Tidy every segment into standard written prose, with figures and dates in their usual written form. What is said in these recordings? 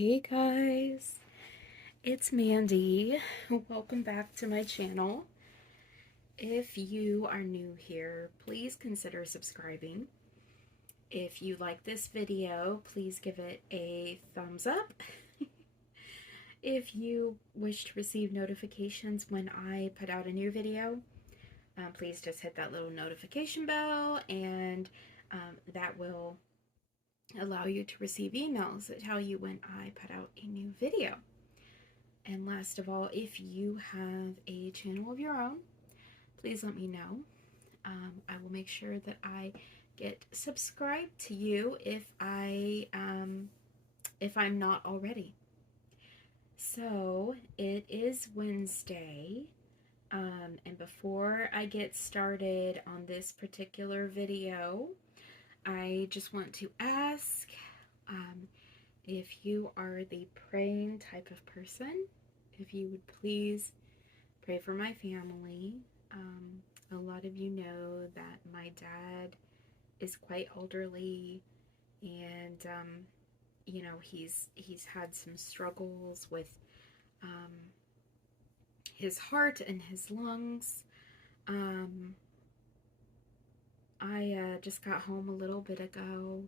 Hey guys, it's Mandy. Welcome back to my channel. If you are new here, please consider subscribing. If you like this video, please give it a thumbs up. If you wish to receive notifications when I put out a new video, please just hit that little notification bell, and that will allow you to receive emails that tell you when I put out a new video. And last of all, if you have a channel of your own, please let me know. I will make sure that I get subscribed to you if I'm not already. So it is Wednesday, and before I get started on this particular video, I just want to ask if you are the praying type of person, if you would please pray for my family. A lot of you know that my dad is quite elderly, and you know, he's had some struggles with his heart and his lungs. I just got home a little bit ago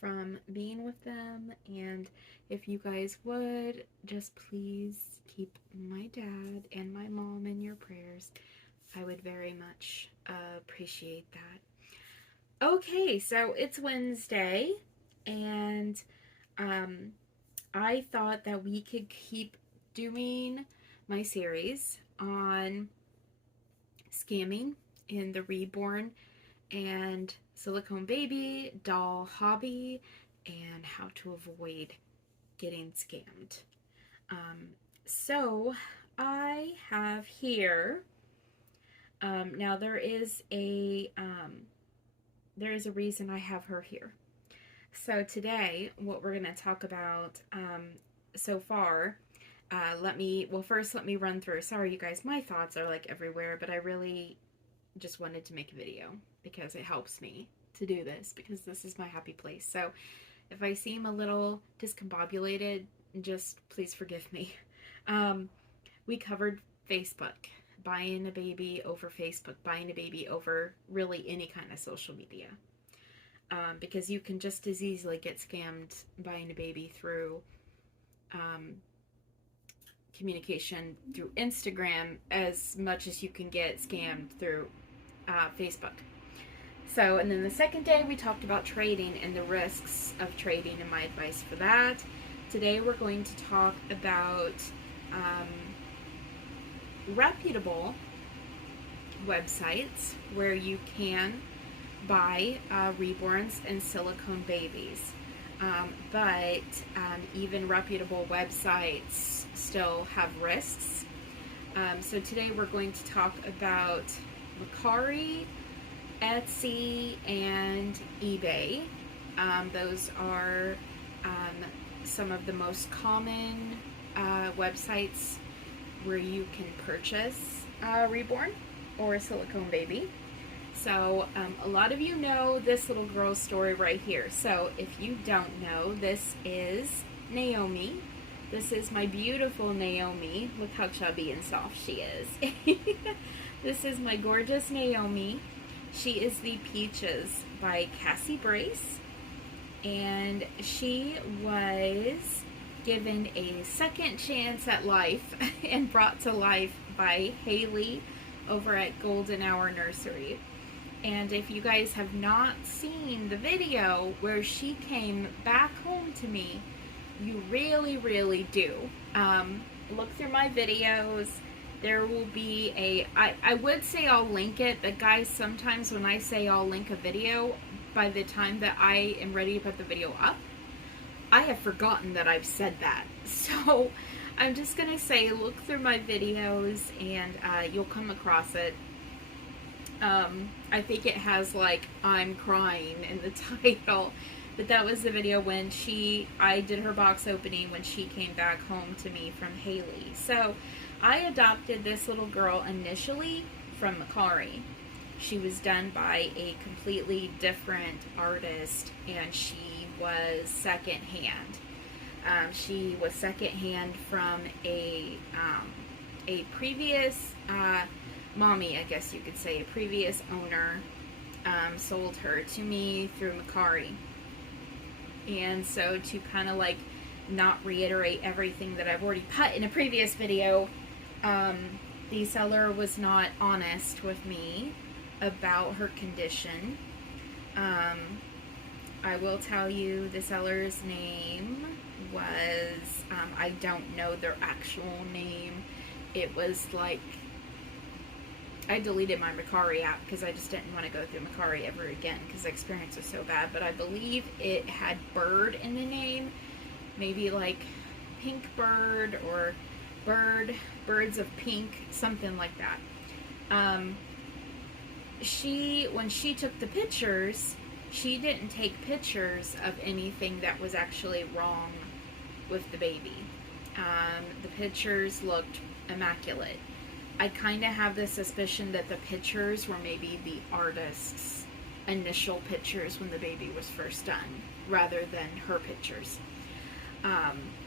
from being with them, and if you guys would just please keep my dad and my mom in your prayers, I would very much appreciate that. Okay, so it's Wednesday, and I thought that we could keep doing my series on scamming in the Reborn and silicone baby doll hobby and how to avoid getting scammed. So I have here, now there is a reason I have her here. So today what we're going to talk about so far, first let me run through. Sorry you guys, my thoughts are like everywhere, but I really just wanted to make a video because it helps me to do this, because this is my happy place. So if I seem a little discombobulated, just please forgive me. We covered Facebook, buying a baby over Facebook, buying a baby over really any kind of social media, because you can just as easily get scammed buying a baby through communication through Instagram as much as you can get scammed through Facebook. So, and then the second day we talked about trading and the risks of trading and my advice for that. Today we're going to talk about reputable websites where you can buy reborns and silicone babies. But even reputable websites still have risks. So today we're going to talk about Mercari, Etsy, and eBay. Those are some of the most common websites where you can purchase a reborn or a silicone baby. So a lot of you know this little girl's story right here. So if you don't know, this is Naomi. This is my beautiful Naomi. Look how chubby and soft she is. This is my gorgeous Naomi. She is the Peaches by Cassie Brace, and she was given a second chance at life and brought to life by Haley over at Golden Hour Nursery. And if you guys have not seen the video where she came back home to me, you really do. Look through my videos. There will be I would say I'll link it, but guys, sometimes when I say I'll link a video, by the time that I am ready to put the video up, I have forgotten that I've said that. So I'm just going to say look through my videos, and you'll come across it. I think it has like I'm crying in the title, but that was the video when I did her box opening when she came back home to me from Haley. So I adopted this little girl initially from Mercari. She was done by a completely different artist, and she was secondhand. She was secondhand from a previous mommy, I guess you could say. A previous owner sold her to me through Mercari. And so to kind of like not reiterate everything that I've already put in a previous video, the seller was not honest with me about her condition. I will tell you the seller's name was, I don't know their actual name. It was like, I deleted my Mercari app because I just didn't want to go through Mercari ever again because the experience was so bad. But I believe it had bird in the name, maybe like pink bird or birds of pink, something like that. When she took the pictures, she didn't take pictures of anything that was actually wrong with the baby. The pictures looked immaculate. I kind of have the suspicion that the pictures were maybe the artist's initial pictures when the baby was first done, rather than her pictures.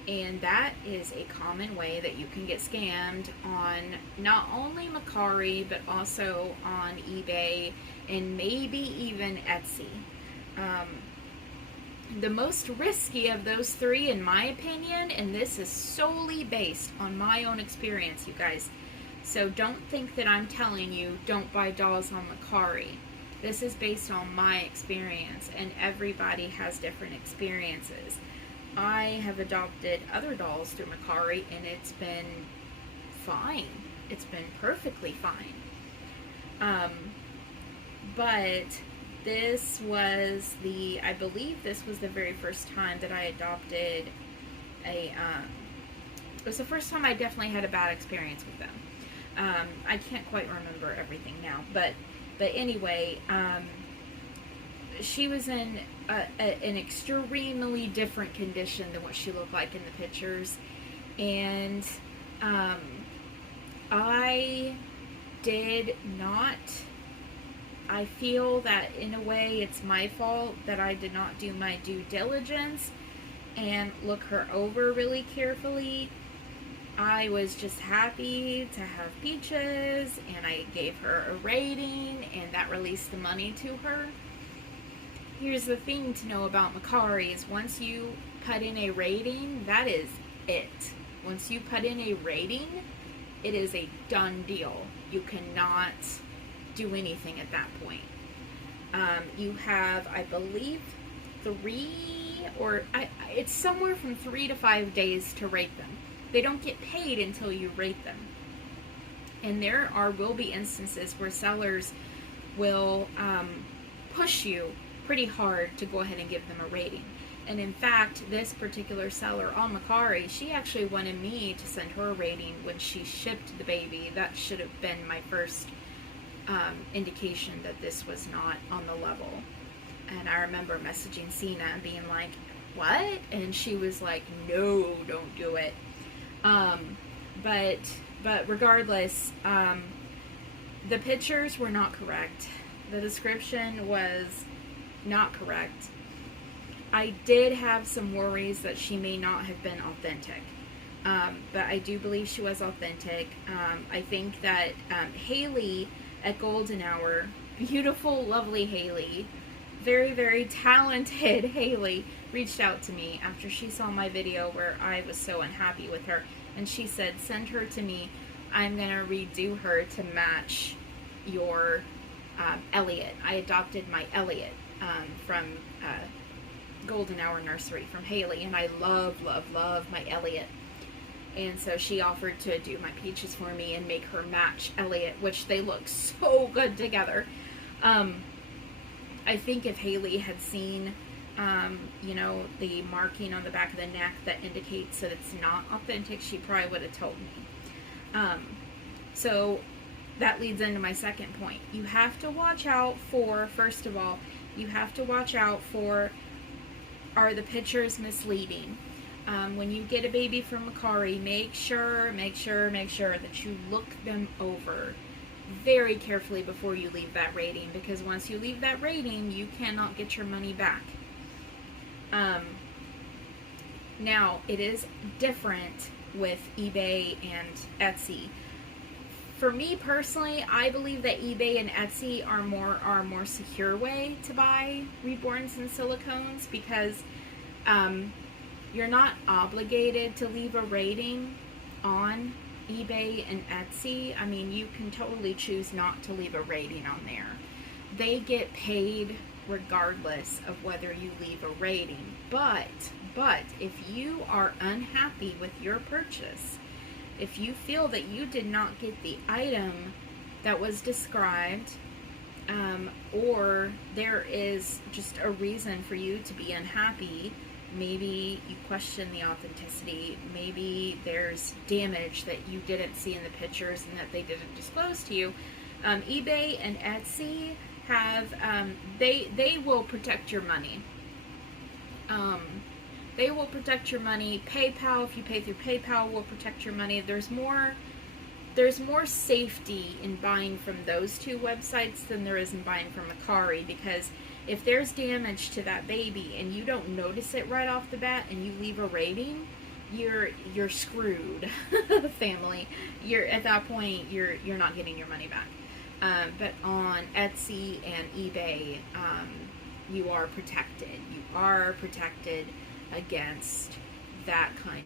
And that is a common way that you can get scammed on not only Mercari, but also on eBay and maybe even Etsy. The most risky of those three, in my opinion, and this is solely based on my own experience, you guys. So don't think that I'm telling you don't buy dolls on Mercari. This is based on my experience, and everybody has different experiences. I have adopted other dolls through Mercari, and it's been fine. It's been perfectly fine. But this was I believe this was the very first time that I adopted it was the first time I definitely had a bad experience with them. I can't quite remember everything now, but anyway, she was in an extremely different condition than what she looked like in the pictures, and I feel that in a way it's my fault that I did not do my due diligence and look her over really carefully. I was just happy to have Peaches, and I gave her a rating, and that released the money to her. Here's the thing to know about Mercari is once you put in a rating, that is it. Once you put in a rating, it is a done deal. You cannot do anything at that point. You have, I believe, it's somewhere from 3 to 5 days to rate them. They don't get paid until you rate them. And there will be instances where sellers will push you pretty hard to go ahead and give them a rating. And in fact, this particular seller on Mercari, she actually wanted me to send her a rating when she shipped the baby. That should have been my first indication that this was not on the level. And I remember messaging Cena and being like, what? And she was like, no, don't do it. But regardless, the pictures were not correct. The description was not correct. I did have some worries that she may not have been authentic. But I do believe she was authentic. I think that Haley at Golden Hour, beautiful, lovely Haley, very, very talented Haley, reached out to me after she saw my video where I was so unhappy with her. And she said, send her to me. I'm going to redo her to match your Elliot. I adopted my Elliot from Golden Hour Nursery from Haley. And I love, love, love my Elliot. And so she offered to do my Peaches for me and make her match Elliot, which they look so good together. I think if Haley had seen, the marking on the back of the neck that indicates that it's not authentic, she probably would have told me. So that leads into my second point. You have to watch out for, first of all, are the pictures misleading? When you get a baby from Mercari, make sure that you look them over very carefully before you leave that rating, because once you leave that rating, you cannot get your money back. Um, Now, it is different with eBay and Etsy. For me personally, I believe that eBay and Etsy are a more secure way to buy reborns and silicones, because you're not obligated to leave a rating on eBay and Etsy. I mean, you can totally choose not to leave a rating on there. They get paid regardless of whether you leave a rating. But if you are unhappy with your purchase, if you feel that you did not get the item that was described, or there is just a reason for you to be unhappy, maybe you question the authenticity, maybe there's damage that you didn't see in the pictures and that they didn't disclose to you, eBay and Etsy have, they will protect your money. They will protect your money. PayPal, if you pay through PayPal, will protect your money. There's more safety in buying from those two websites than there is in buying from Mercari, because if there's damage to that baby and you don't notice it right off the bat and you leave a rating, you're screwed, family. You're at that point, you're not getting your money back. But on Etsy and eBay, you are protected. You are protected against that kind